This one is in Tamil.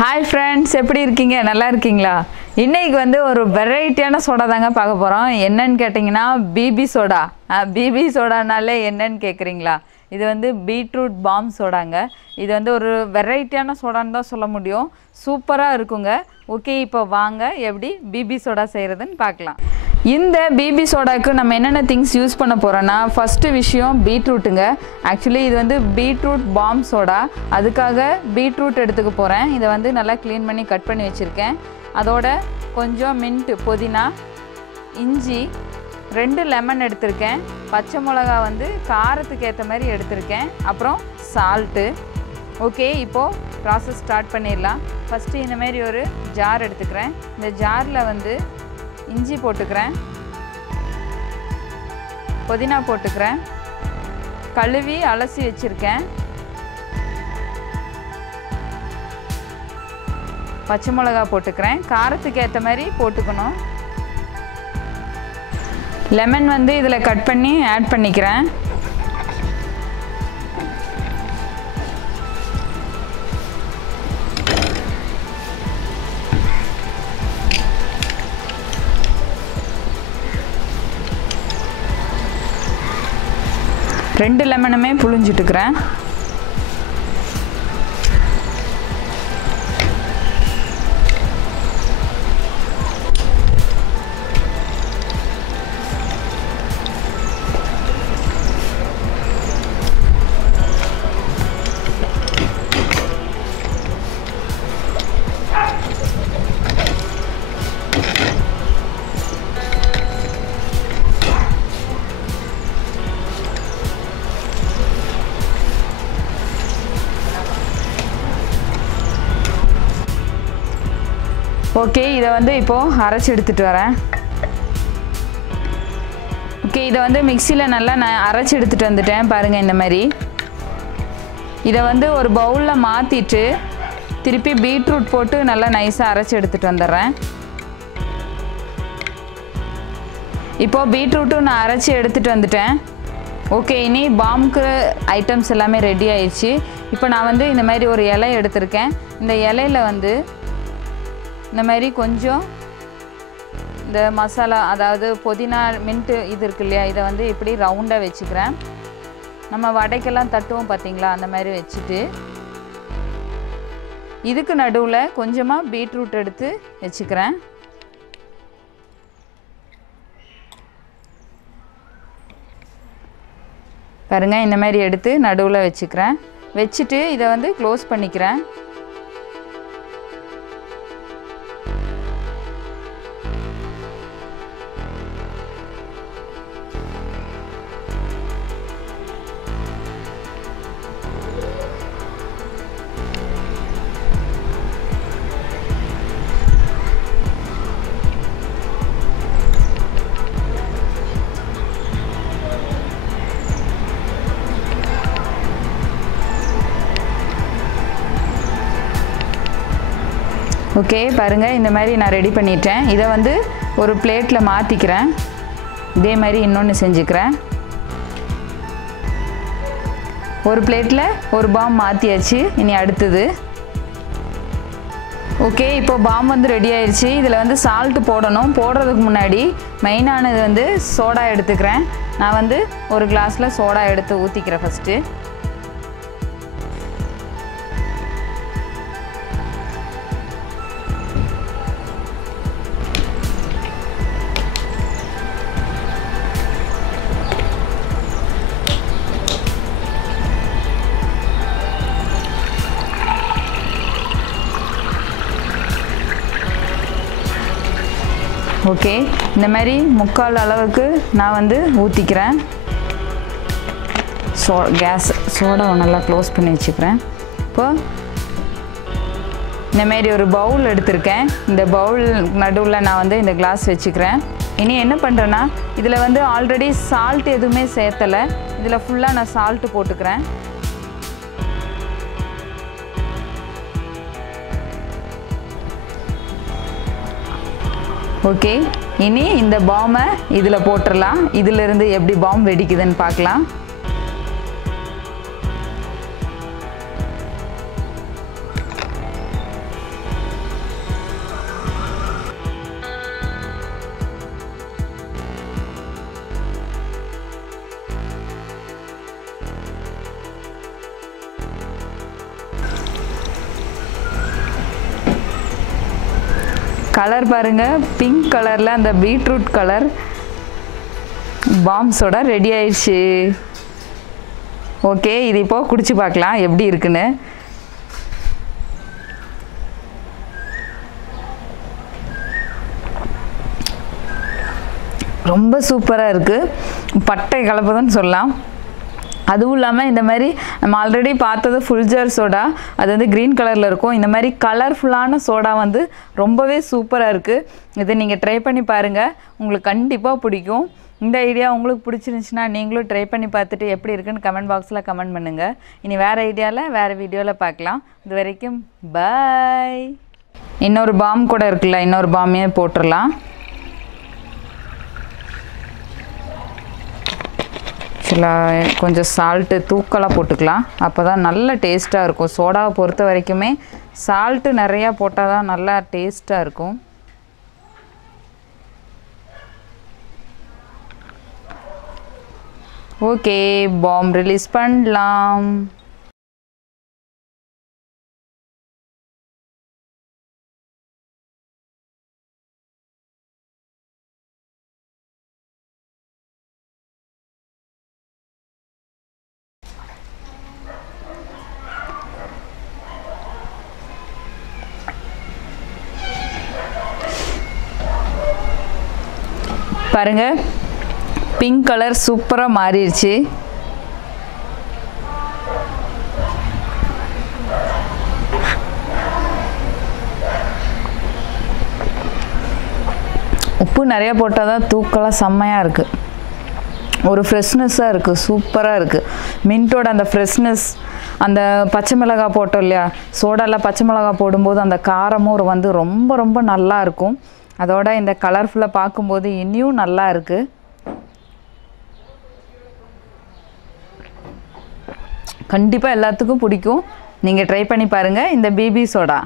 ஹாய் ஃப்ரெண்ட்ஸ், எப்படி இருக்கீங்க? நல்லா இருக்கீங்களா? இன்றைக்கி வந்து ஒரு வெரைட்டியான சோடா தாங்க பார்க்க போகிறோம். என்னன்னு கேட்டிங்கன்னா பிபி சோடா. பிபி சோடானாலே என்னன்னு கேட்குறீங்களா? இது வந்து பீட்ரூட் பாம் சோடாங்க. இது வந்து ஒரு வெரைட்டியான சோடான்னு தான் சொல்ல முடியும். சூப்பராக இருக்குங்க. ஓகே, இப்போ வாங்க எப்படி பிபி சோடா செய்கிறதுன்னு பார்க்கலாம். இந்த பிபி சோடாவுக்கு நம்ம என்னென்ன திங்ஸ் யூஸ் பண்ண போகிறோன்னா, ஃபஸ்ட்டு விஷயம் பீட்ரூட்டுங்க. ஆக்சுவலி இது வந்து பீட்ரூட் பாம் சோடா. அதுக்காக பீட்ரூட் எடுத்துக்க போகிறேன். இதை வந்து நல்லா க்ளீன் பண்ணி கட் பண்ணி வச்சுருக்கேன். அதோட கொஞ்சம் மின்ட்டு, புதினா, இஞ்சி, 2 லெமன் எடுத்திருக்கேன். பச்சை மிளகா வந்து காரத்துக்கு ஏற்ற மாதிரி எடுத்திருக்கேன். அப்புறம் சால்ட்டு. ஓகே, இப்போது ப்ராசஸ் ஸ்டார்ட் பண்ணிடலாம். ஃபஸ்ட்டு இந்தமாரி ஒரு ஜார் எடுத்துக்கிறேன். இந்த ஜாரில் வந்து இஞ்சி போட்டுக்கிறேன், புதினா போட்டுக்கிறேன், கழுவி அலசி வச்சுருக்கேன், பச்சை மிளகா போட்டுக்கிறேன். காரத்துக்கு ஏற்ற மாதிரி போட்டுக்கணும். லெமன் வந்து இதில் கட் பண்ணி ஆட் பண்ணிக்கிறேன். ரெண்டு லெமனுமே புழிஞ்சிட்டுக்கிறேன். ஓகே, இதை வந்து இப்போது அரைச்சி எடுத்துகிட்டு வரேன். ஓகே, இதை வந்து மிக்சியில் நல்லா நான் அரைச்சி எடுத்துகிட்டு வந்துட்டேன். பாருங்கள், இந்த மாதிரி. இதை வந்து ஒரு பவுலில் மாற்றிட்டு திருப்பி பீட்ரூட் போட்டு நல்லா நைஸாக அரைச்சி எடுத்துகிட்டு வந்துடுறேன். இப்போது பீட்ரூட்டும் நான் அரைச்சி எடுத்துகிட்டு வந்துட்டேன். ஓகே, இனி பாம்க்கு ஐட்டம்ஸ் எல்லாமே ரெடி ஆயிடுச்சு. இப்போ நான் வந்து இந்த மாதிரி ஒரு இலை எடுத்திருக்கேன். இந்த இலையில் வந்து இந்த மாதிரி கொஞ்சம் இந்த மசாலா, அதாவது புதினா, மின்ட்டு இது இருக்கு இல்லையா, இதை வந்து இப்படி ரவுண்டாக வச்சுக்கிறேன். நம்ம வடைக்கெல்லாம் தட்டுவோம் பார்த்தீங்களா, அந்த மாதிரி வச்சுட்டு இதுக்கு நடுவில் கொஞ்சமாக பீட்ரூட் எடுத்து வச்சுக்கிறேன். பாருங்கள், இந்த மாதிரி எடுத்து நடுவில் வச்சுக்கிறேன். வச்சுட்டு இதை வந்து க்ளோஸ் பண்ணிக்கிறேன். ஓகே, பாருங்கள், இந்த மாதிரி நான் ரெடி பண்ணிட்டேன். இதை வந்து ஒரு பிளேட்டில் மாற்றிக்கிறேன். இதே மாதிரி இன்னொன்று செஞ்சுக்கிறேன். ஒரு பிளேட்டில் ஒரு பாம் மாற்றியாச்சு. இனி அடுத்தது. ஓகே, இப்போ பாம் வந்து ரெடி ஆயிடுச்சு. இதில் வந்து சால்ட்டு போடணும். போடுறதுக்கு முன்னாடி மெயினானது வந்து சோடா எடுத்துக்கிறேன். நான் வந்து ஒரு கிளாஸில் சோடா எடுத்து ஊற்றிக்கிறேன் ஃபஸ்ட்டு. ஓகே, இந்த மாதிரி முக்கால் அளவுக்கு நான் வந்து ஊற்றிக்கிறேன். கேஸ் சோடாவை நல்லா க்ளோஸ் பண்ணி வச்சுக்கிறேன். இப்போது இந்தமாரி ஒரு பவுல் எடுத்திருக்கேன். இந்த பவுல் நடுவில் நான் வந்து இந்த கிளாஸ் வச்சுக்கிறேன். இனி என்ன பண்ணுறேன்னா, இதில் வந்து ஆல்ரெடி சால்ட் எதுவுமே சேர்த்தலை. இதில் ஃபுல்லாக நான் சால்ட்டு போட்டுக்கிறேன். ஓகே, இனி இந்த பாமை இதில் போட்டுடலாம். இதிலிருந்து எப்படி பாம் வெடிக்குதுன்னு பார்க்கலாம். கலர் பாருங்கள், பிங்க் கலரில் அந்த பீட்ரூட் கலர் பாம் சோடா ரெடி ஆயிடுச்சு. ஓகே, இது இப்போது குடிச்சு பார்க்கலாம் எப்படி இருக்குன்னு. ரொம்ப சூப்பராக இருக்குது. பட்டை கலப்புதுன்னு சொல்லலாம். அதுவும் இல்லாமல் இந்த மாதிரி நம்ம ஆல்ரெடி பார்த்தது ஃபுல் ஜார் சோடா, அது வந்து க்ரீன் கலரில் இருக்கும். இந்த மாதிரி கலர்ஃபுல்லான சோடா வந்து ரொம்பவே சூப்பராக இருக்குது. இதை நீங்கள் ட்ரை பண்ணி பாருங்கள், உங்களுக்கு கண்டிப்பாக பிடிக்கும். இந்த ஐடியா உங்களுக்கு பிடிச்சிருந்துச்சுன்னா நீங்களும் ட்ரை பண்ணி பார்த்துட்டு எப்படி இருக்குன்னு கமெண்ட் பாக்ஸில் கமெண்ட் பண்ணுங்கள். இனி வேறு ஐடியாவில் வேறு வீடியோவில் பார்க்கலாம். இது வரைக்கும் பாய். இன்னொரு பாம் கூட இருக்குல்ல, இன்னொரு பாமே போட்டுடலாம். ஆக்சுவலாக கொஞ்சம் சால்ட்டு தூக்கலாக போட்டுக்கலாம், அப்போ தான் நல்ல டேஸ்ட்டாக இருக்கும். சோடாவை பொறுத்த வரைக்குமே சால்ட்டு நிறையா போட்டால் தான் நல்லா டேஸ்ட்டாக இருக்கும். ஓகே, பாம் ரிலீஸ் பண்ணலாம். பாருங்க, பிங்க் கலர் சூப்பராக மாறிடுச்சு. உப்பு நிறையா போட்டால் தான் தூக்கலாக செம்மையாக இருக்குது. ஒரு ஃப்ரெஷ்னஸ்ஸாக இருக்குது, சூப்பராக இருக்குது. மின்ட்டோட அந்த ஃப்ரெஷ்னஸ், அந்த பச்சை மிளகாய் போட்டோம் இல்லையா, சோடாவில் பச்சை மிளகாய் போடும்போது அந்த காரமும் வந்து ரொம்ப ரொம்ப நல்லா இருக்கும். அதோட இந்த கலர்ஃபுல்லாக பார்க்கும்போது இன்னும் நல்லா இருக்குது. கண்டிப்பாக எல்லாத்துக்கும் பிடிக்கும். நீங்கள் ட்ரை பண்ணி பாருங்கள் இந்த பிபி சோடா.